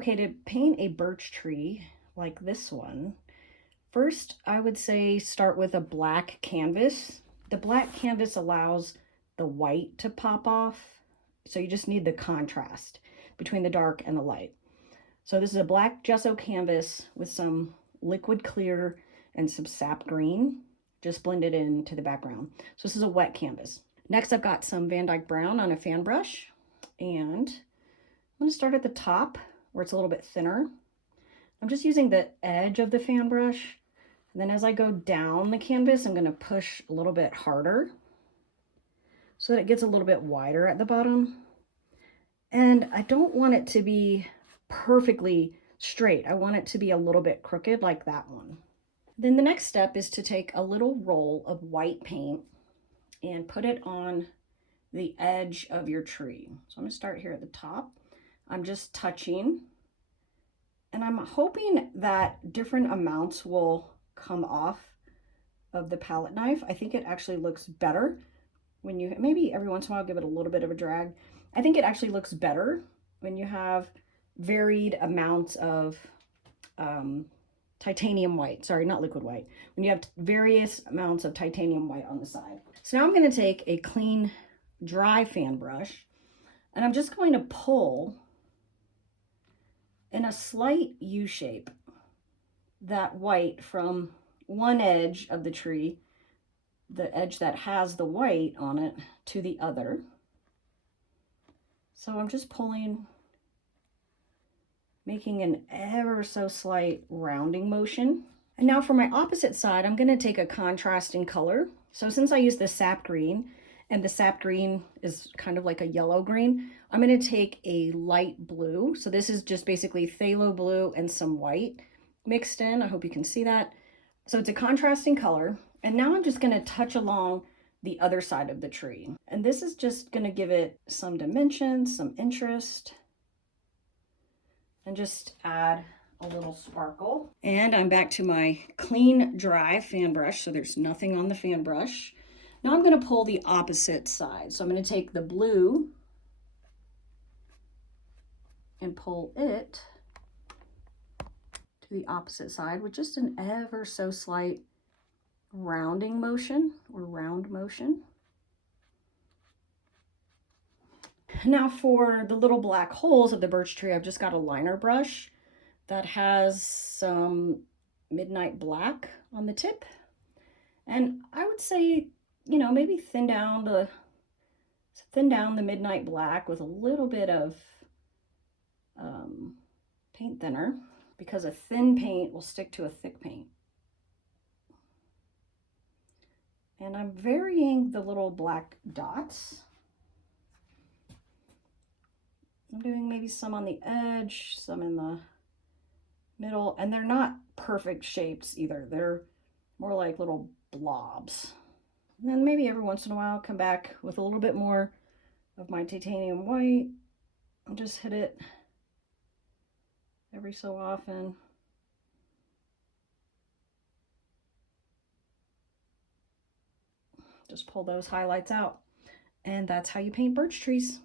Okay, to paint a birch tree like this one, first I would say start with a black canvas. The black canvas allows the white to pop off, so you just need the contrast between the dark and the light. So this is a black gesso canvas with some liquid clear and some sap green, just blended into the background. So this is a wet canvas. Next, I've got some Van Dyke Brown on a fan brush, and I'm gonna start at the top where it's a little bit thinner. I'm just using the edge of the fan brush. And then as I go down the canvas, I'm gonna push a little bit harder so that it gets a little bit wider at the bottom. And I don't want it to be perfectly straight. I want it to be a little bit crooked like that one. Then the next step is to take a little roll of white paint and put it on the edge of your tree. So I'm gonna start here at the top. I'm just touching, and I'm hoping that different amounts will come off of the palette knife. I think it actually looks better when you, maybe every once in a while give it a little bit of a drag. I think it actually looks better when you have varied amounts of titanium white, sorry, not liquid white, when you have various amounts of titanium white on the side. So now I'm going to take a clean dry fan brush, and I'm just going to pull in a slight U shape that white from one edge of the tree, the edge that has the white on it, to the other. So I'm just pulling, making an ever so slight rounding motion. And now for my opposite side, I'm going to take a contrasting color. So since I use the sap green, and the sap green is kind of like a yellow green, I'm going to take a light blue. So this is just basically phthalo blue and some white mixed in. I hope you can see that. So it's a contrasting color. And now I'm just going to touch along the other side of the tree. And this is just going to give it some dimension, some interest, and just add a little sparkle. And I'm back to my clean, dry fan brush, so there's nothing on the fan brush. Now I'm going to pull the opposite side. So I'm going to take the blue and pull it to the opposite side with just an ever so slight rounding motion or round motion. Now for the little black holes of the birch tree, I've just got a liner brush that has some midnight black on the tip. And I would say, you know, maybe thin down the midnight black with a little bit of paint thinner, because a thin paint will stick to a thick paint. And I'm varying the little black dots. I'm doing maybe some on the edge, some in the middle, and they're not perfect shapes either. They're more like little blobs. And then maybe every once in a while I'll come back with a little bit more of my titanium white and just hit it every so often. Just pull those highlights out. And that's how you paint birch trees.